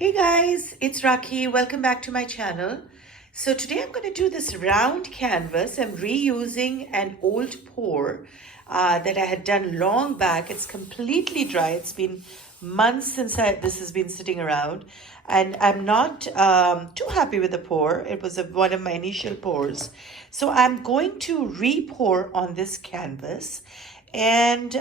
Hey guys, it's Rakhi. Welcome back to my channel. So today I'm going to do this round canvas. I'm reusing an old pour that I had done long back. It's completely dry. It's been months since this has been sitting around, and I'm not too happy with the pour. It was one of my initial pours. So I'm going to re-pour on this canvas, and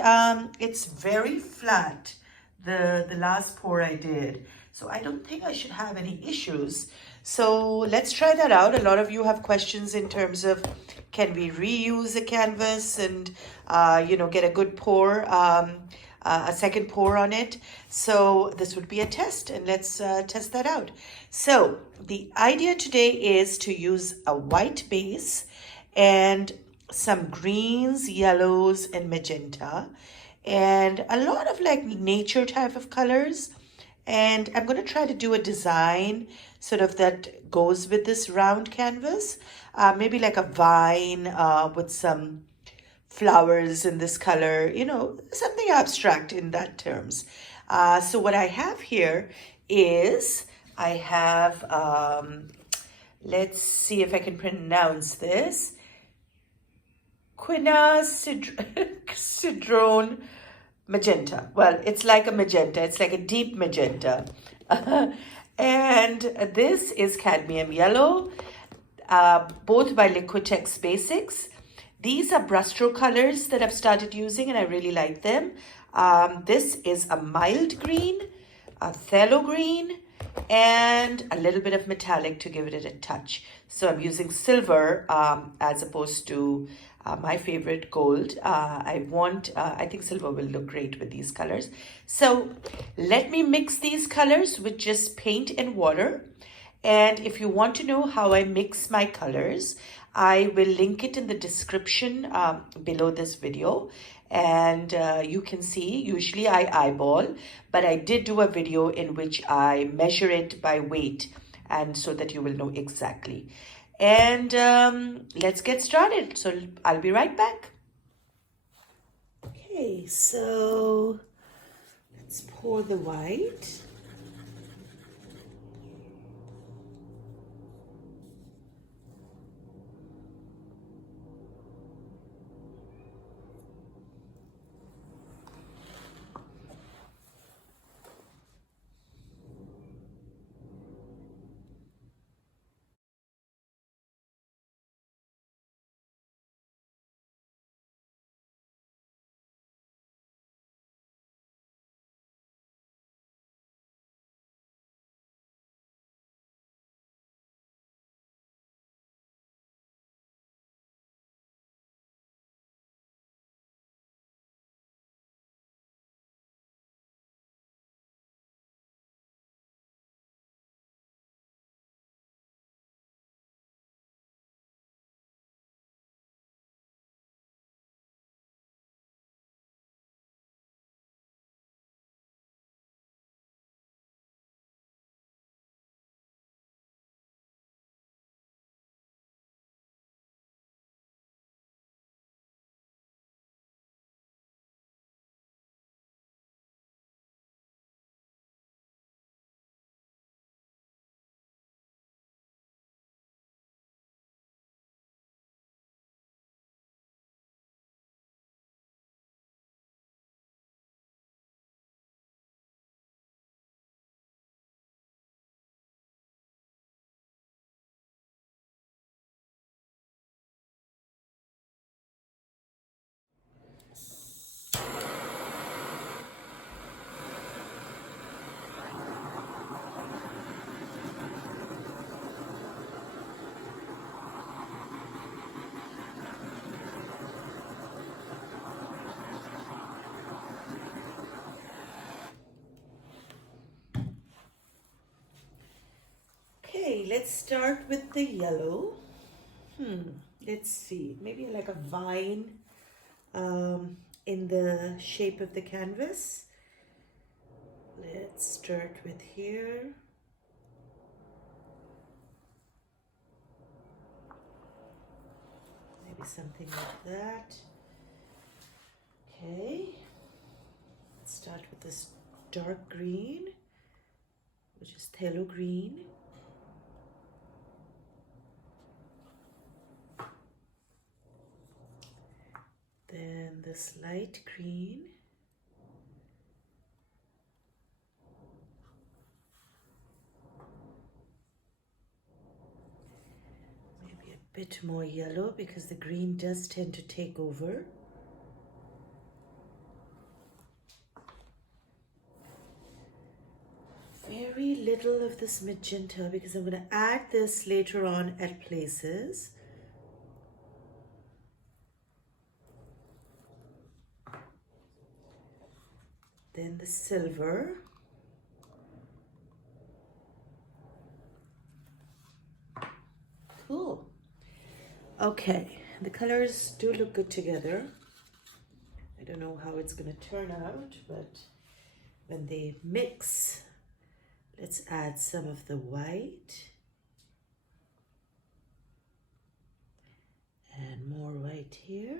it's very flat, the last pour I did. So I don't think I should have any issues. So let's try that out. A lot of you have questions in terms of can we reuse a canvas and get a good pour, a second pour on it. So this would be a test, and let's test that out. So the idea today is to use a white base and some greens, yellows, and magenta, and a lot of like nature type of colors. And I'm going to try to do a design sort of that goes with this round canvas. Maybe like a vine with some flowers in this color, something abstract in that terms. So what I have here is I have, let's see if I can pronounce this, Cedrone magenta. Well, it's like a magenta. It's like a deep magenta. And this is cadmium yellow, both by Liquitex Basics. These are Brustro colors that I've started using, and I really like them. This is a mild green, a phthalo green, and a little bit of metallic to give it a touch. So I'm using silver as opposed to my favorite gold. I think silver will look great with these colors. So let me mix these colors with just paint and water. And if you want to know how I mix my colors, I will link it in the description below this video. And you can see, usually I eyeball, but I did do a video in which I measure it by weight, and so that you will know exactly. And let's get started. So I'll be right back. Okay, so let's pour the white. Okay, let's start with the yellow. Let's see, maybe like a vine in the shape of the canvas. Let's start with here. Maybe something like that. Okay, let's start with this dark green. which is phthalo green. Then this light green. Maybe a bit more yellow because the green does tend to take over. Very little of this magenta because I'm going to add this later on at places. Then the silver. Cool. Okay, the colors do look good together. I don't know how it's going to turn out, but when they mix, let's add some of the white and more white here.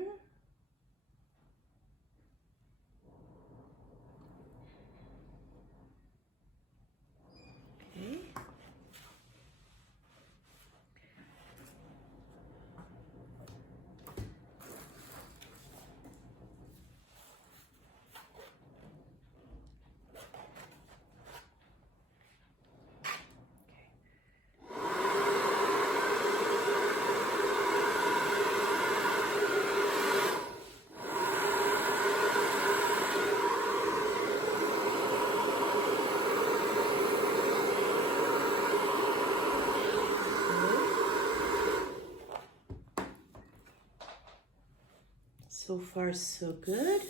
Okay. So far, so good.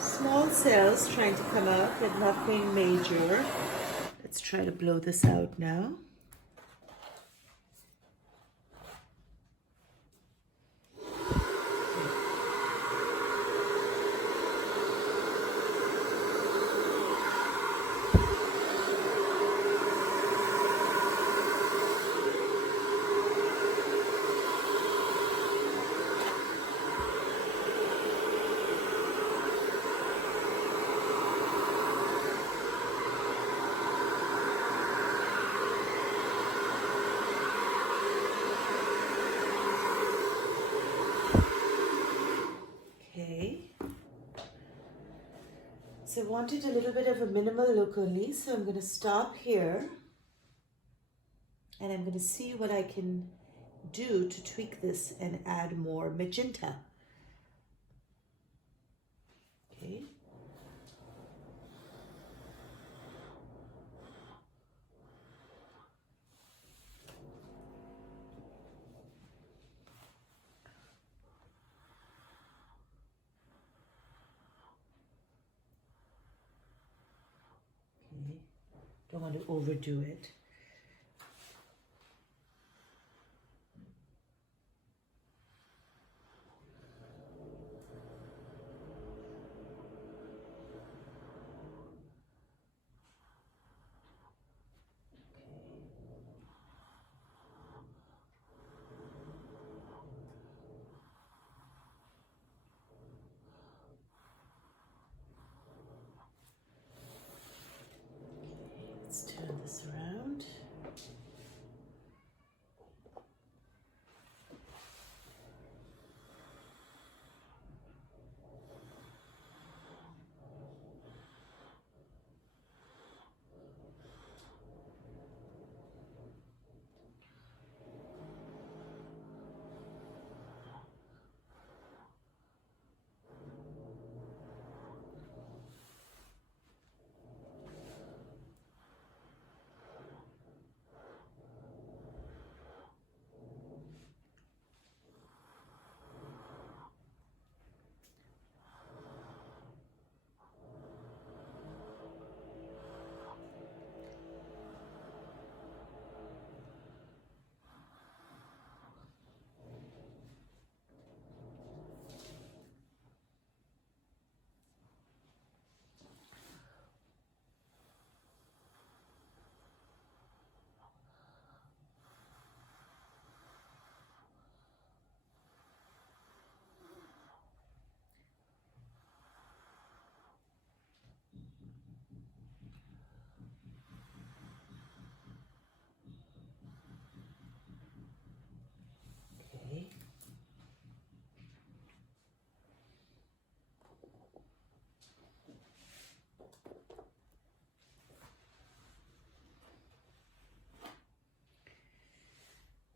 Small cells trying to come out, but nothing major. Let's try to blow this out now. So I wanted a little bit of a minimal look only, so I'm going to stop here and I'm going to see what I can do to tweak this and add more magenta. Okay. Don't want to overdo it. Let's turn this around.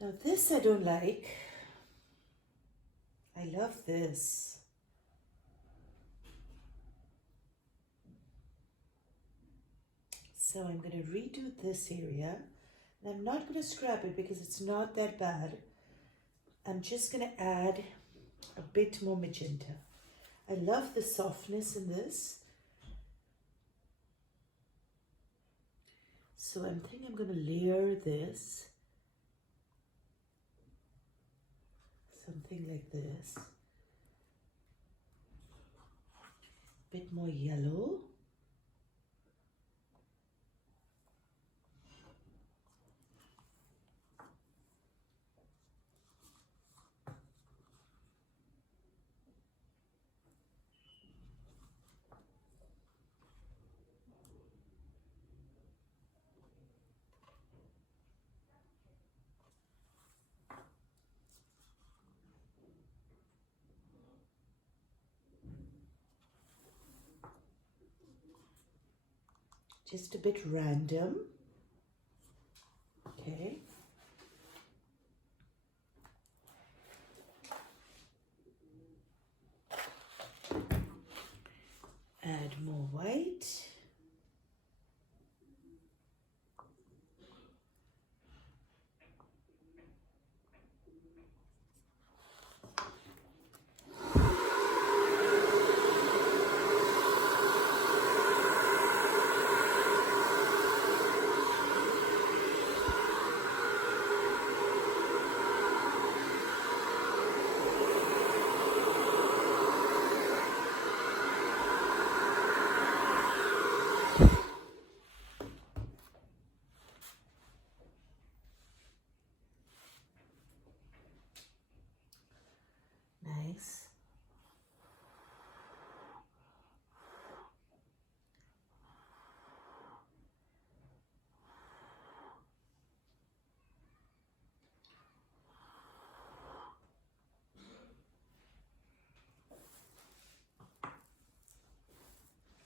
Now this I don't like. I love this. So I'm going to redo this area. And I'm not going to scrub it because it's not that bad. I'm just going to add a bit more magenta. I love the softness in this. So I'm thinking I'm going to layer this. Something like this. A bit more yellow. Just a bit random. Okay. Add more white. Nice.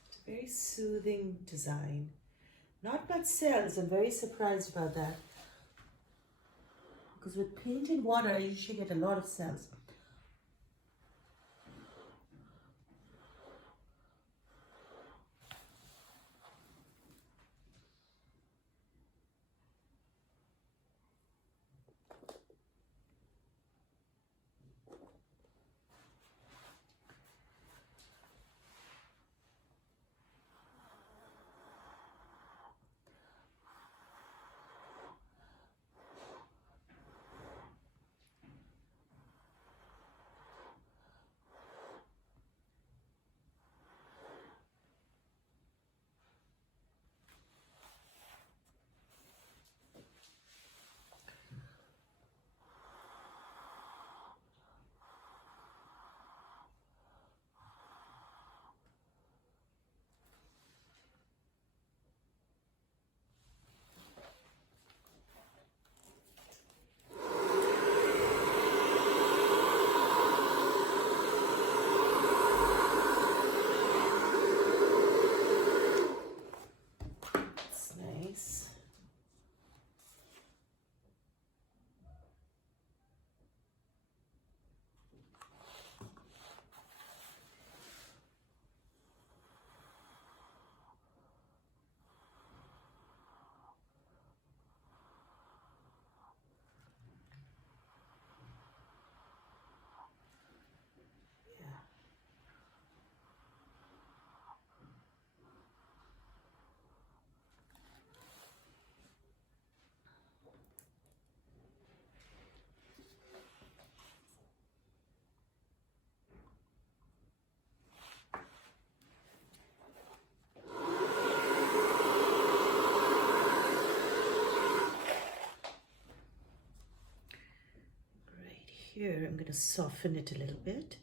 It's a very soothing design. Not much cells. I'm very surprised about that. Because with paint and water, I usually get a lot of cells. It's nice. Here, I'm going to soften it a little bit.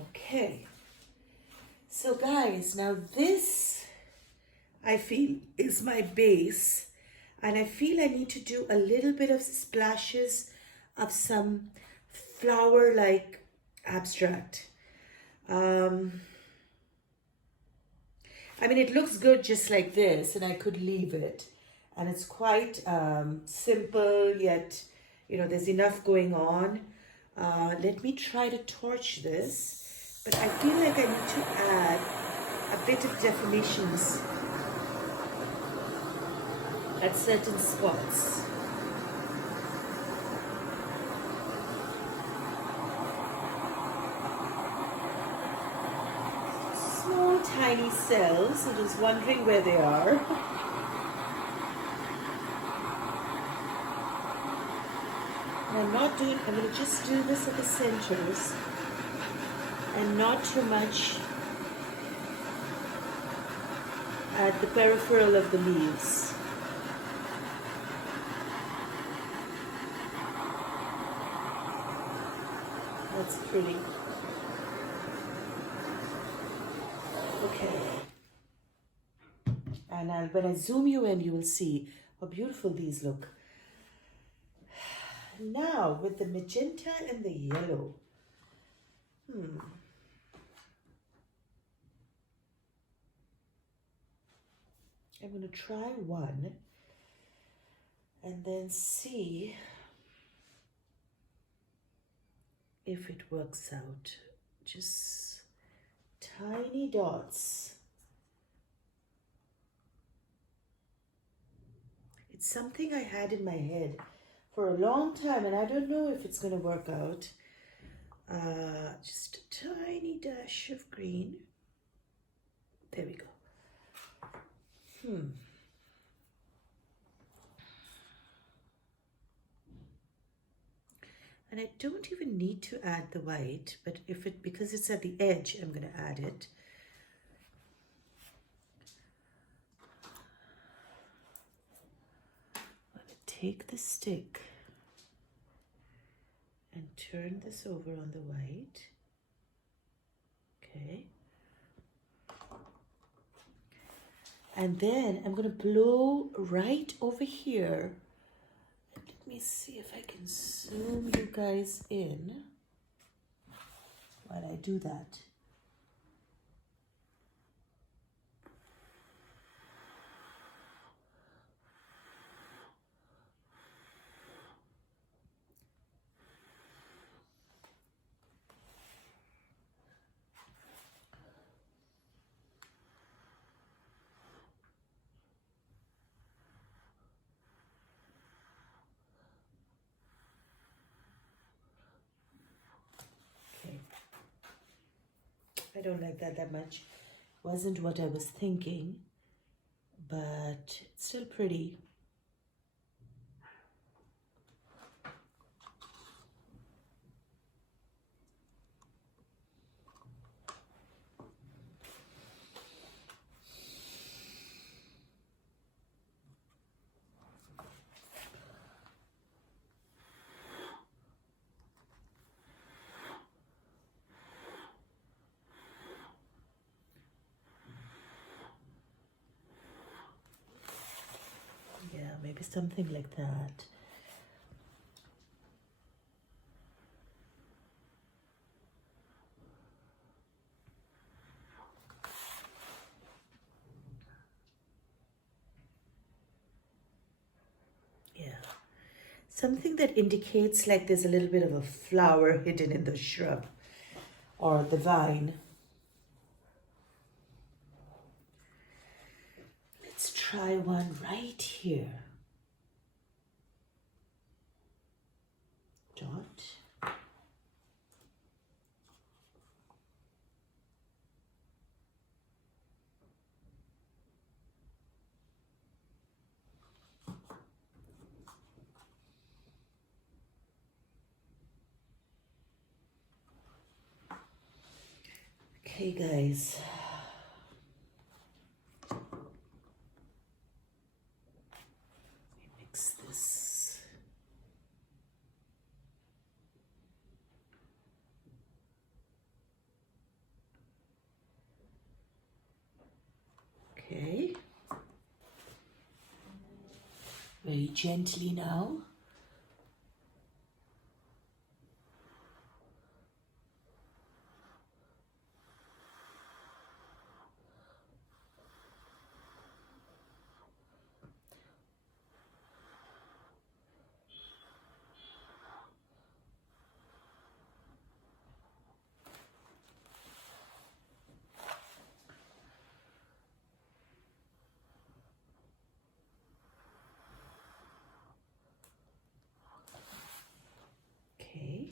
Okay. So guys, now this I feel is my base. And I feel I need to do a little bit of splashes of some flower-like abstract. Um, I mean, it looks good just like this, and I could leave it. And it's quite simple, yet, you know, there's enough going on. Let me try to torch this, but I feel like I need to add a bit of definitions at certain spots. Small, tiny cells. I'm just wondering where they are. I'm going to just do this at the centers and not too much at the peripheral of the leaves. That's pretty. Okay. And when I zoom you in, you will see how beautiful these look. Now, with the magenta and the yellow. I'm going to try one and then see if it works out. Just tiny dots. It's something I had in my head for a long time, and I don't know if it's going to work out. Just a tiny dash of green. There we go. And I don't even need to add the white, but because it's at the edge, I'm going to add it. I'm going to take the stick and turn this over on the white. Okay. And then I'm going to blow right over here. Let me see if I can zoom you guys in while I do that. I don't like that much. Wasn't what I was thinking, but it's still pretty. Yeah, maybe something like that. Yeah. Something that indicates like there's a little bit of a flower hidden in the shrub or the vine. Let's try one right here. Dot. Okay, guys. Mix this. Okay. very gently now. Okay.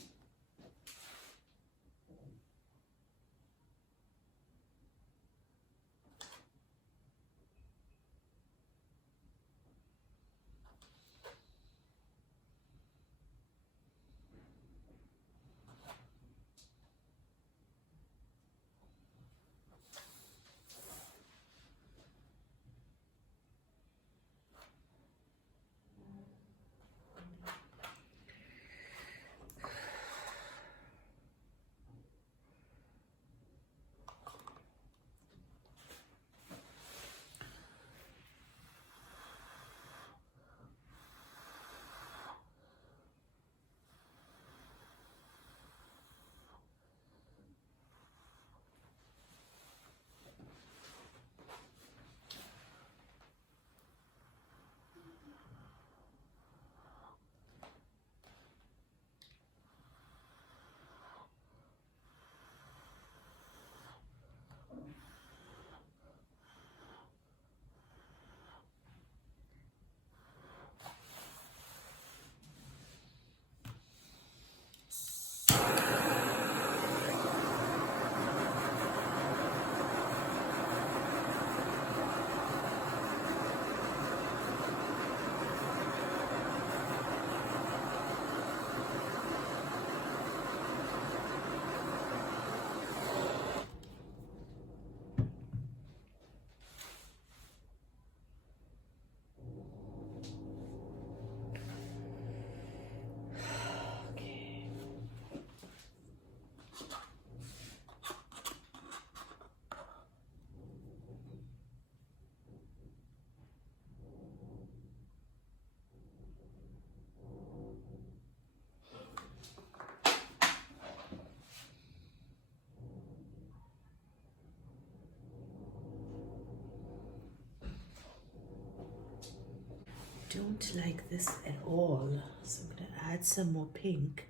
Don't like this at all, so I'm going to add some more pink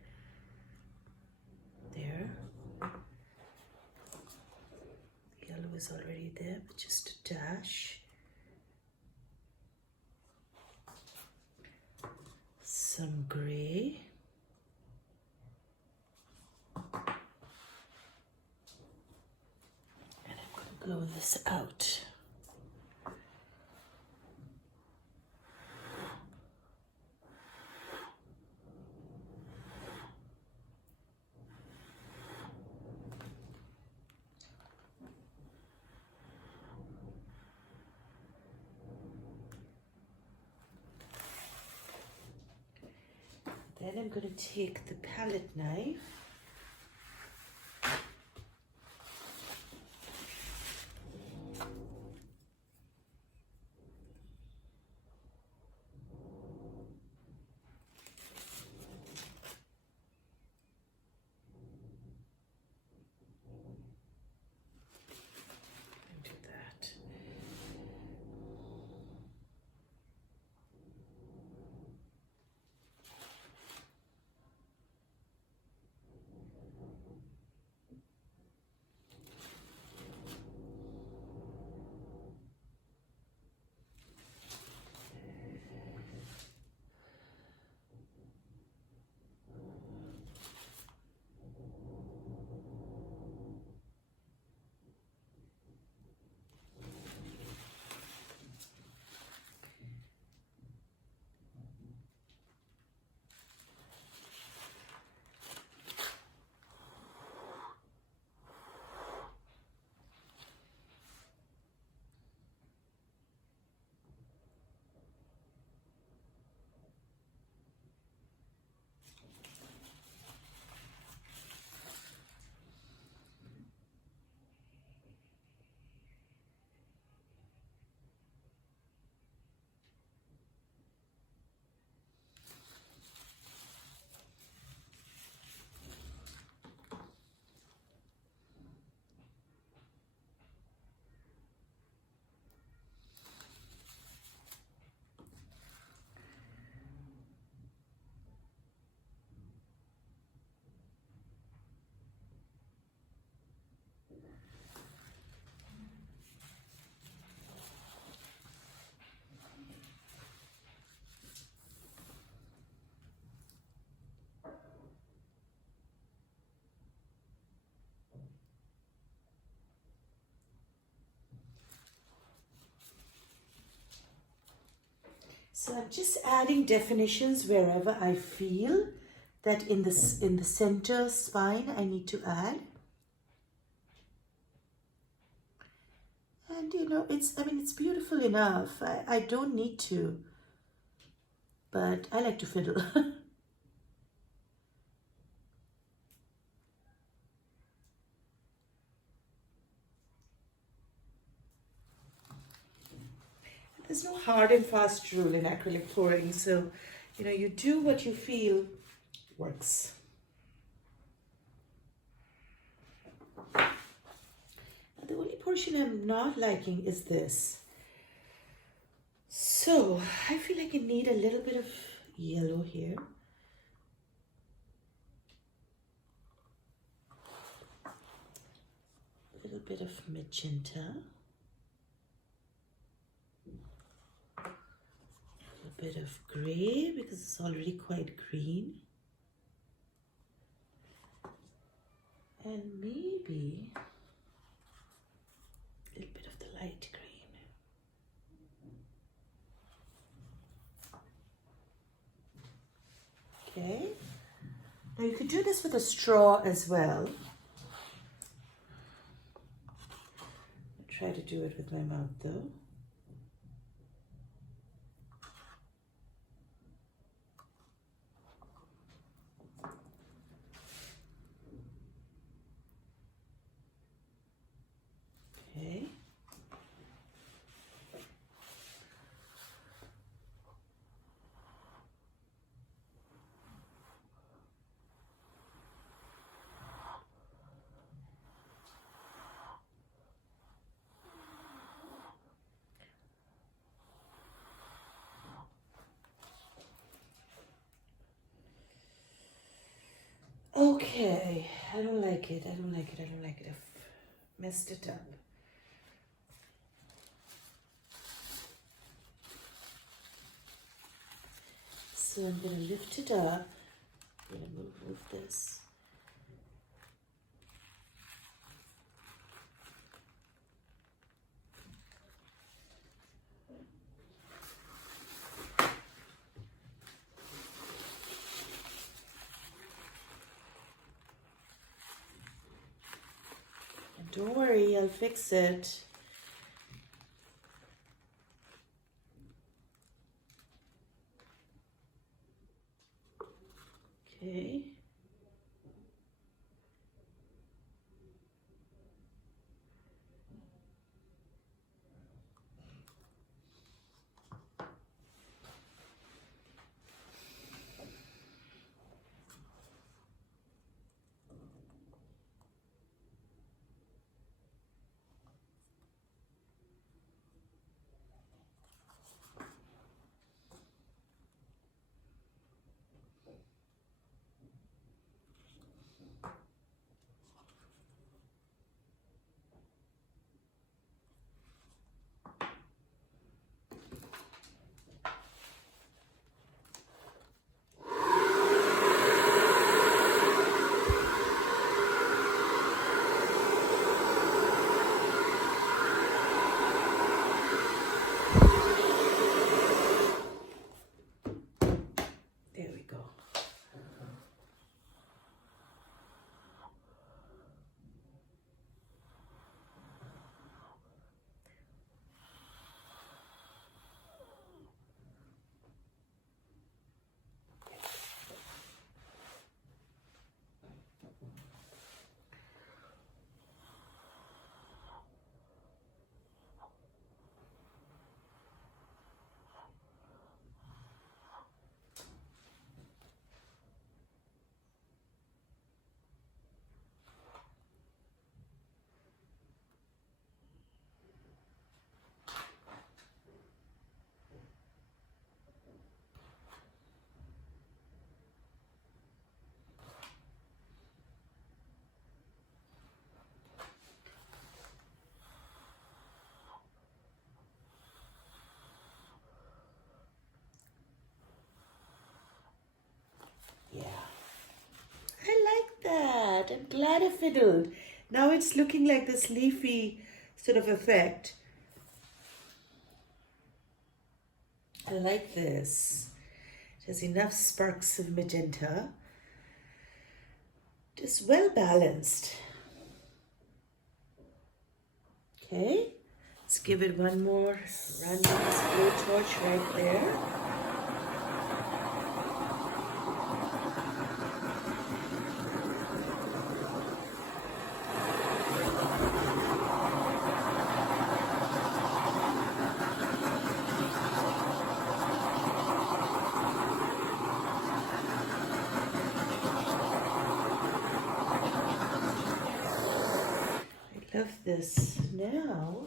there. The yellow is already there, but just a dash. Some gray. And I'm going to blow this out. Then I'm going to take the palette knife and do that. So I'm just adding definitions wherever I feel that in the center spine I need to add. And you know, it's beautiful enough. I don't need to, but I like to fiddle. There's no hard and fast rule in acrylic pouring, so you know, you do what you feel works. The only portion I'm not liking is this. So I feel like I need a little bit of yellow here. A little bit of magenta. A bit of gray because it's already quite green. And maybe a little bit of the light green. Okay. Now you could do this with a straw as well. I'll try to do it with my mouth though. Okay. Okay, I don't like it. I don't like it. I don't like it. I've messed it up. So I'm going to lift it up. I'm going to move this. And don't worry, I'll fix it. Okay. There we go. Yeah. I like that. I'm glad I fiddled. Now it's looking like this leafy sort of effect. I like this. It has enough sparks of magenta. Just well balanced. Okay, let's give it one more run with this blowtorch right there. Love this. Now,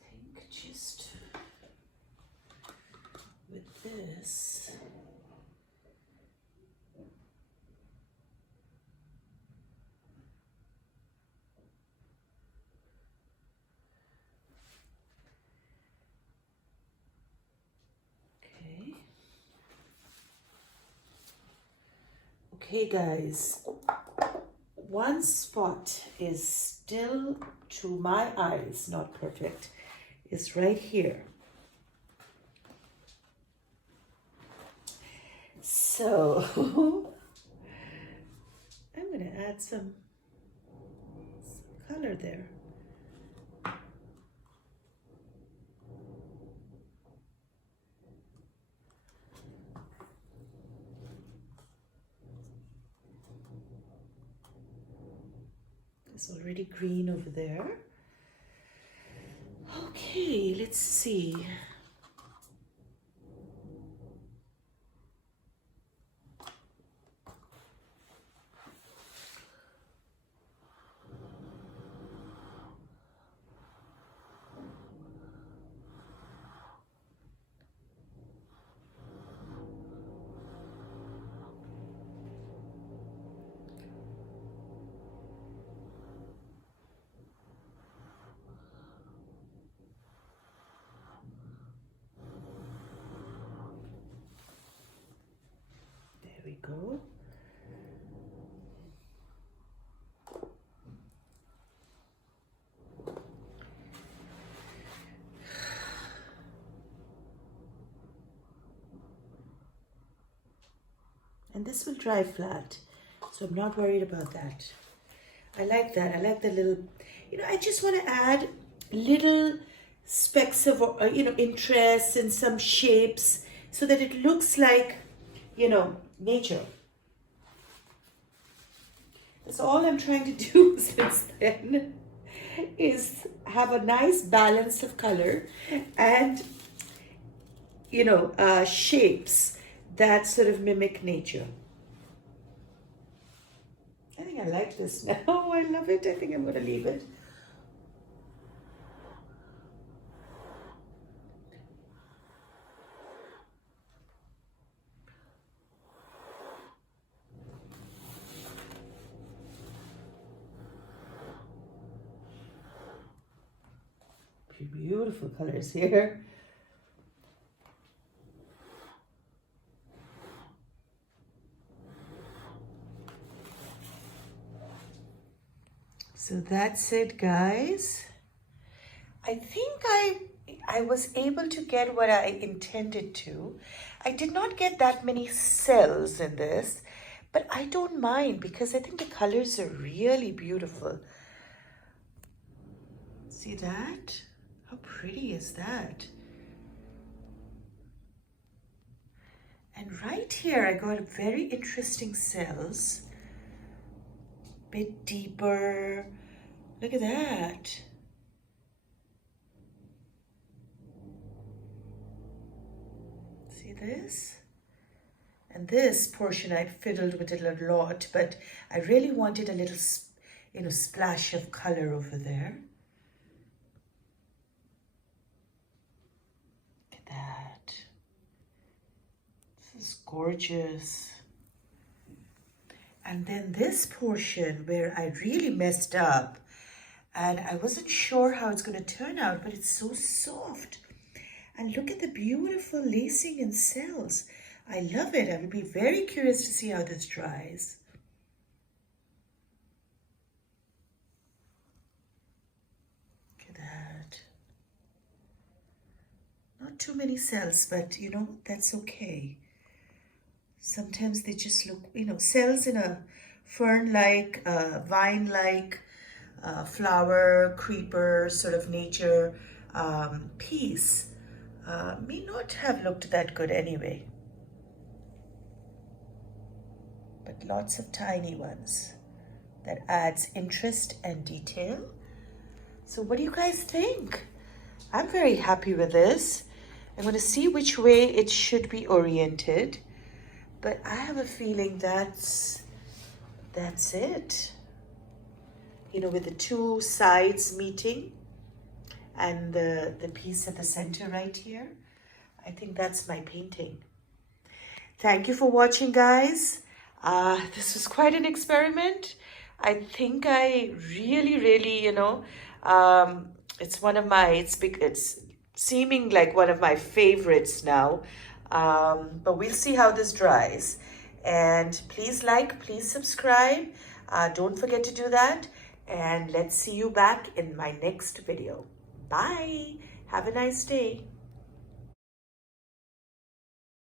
I think just with this, okay. Okay, guys. One spot is still, to my eyes, not perfect, is right here. So I'm going to add some color there. It's already green over there. Okay, let's see. There we go. And this will dry flat, so I'm not worried about that. I like that. I like the little, I just want to add little specks of, interest and some shapes so that it looks like, nature. That's all I'm trying to do since then, is have a nice balance of color and, shapes that sort of mimic nature. I think I like this now. I love it. I think I'm going to leave it. Beautiful colors here. So that's it, guys. I think I was able to get what I intended to. I did not get that many cells in this, but I don't mind because I think the colors are really beautiful. See that? How pretty is that? And right here, I got very interesting cells. Bit deeper. Look at that. See this? And this portion I fiddled with it a lot, but I really wanted a little, splash of color over there. Look at that. This is gorgeous. And then this portion where I really messed up and I wasn't sure how it's going to turn out, but it's so soft. And look at the beautiful lacing and cells. I love it. I will be very curious to see how this dries. Look at that. Not too many cells, but you know, that's okay. Sometimes they just look, you know, cells in a fern-like, vine-like, flower, creeper, sort of nature piece may not have looked that good anyway. But lots of tiny ones that adds interest and detail. So what do you guys think? I'm very happy with this. I'm going to see which way it should be oriented, but I have a feeling that's it. You know, with the two sides meeting and the piece at the center right here. I think that's my painting. Thank you for watching, guys. This was quite an experiment. I think I really, you know, it's one of my, it's seeming like one of my favorites now. But we'll see how this dries. And please like, please subscribe. Don't forget to do that. And let's see you back in my next video. Bye. Have a nice day.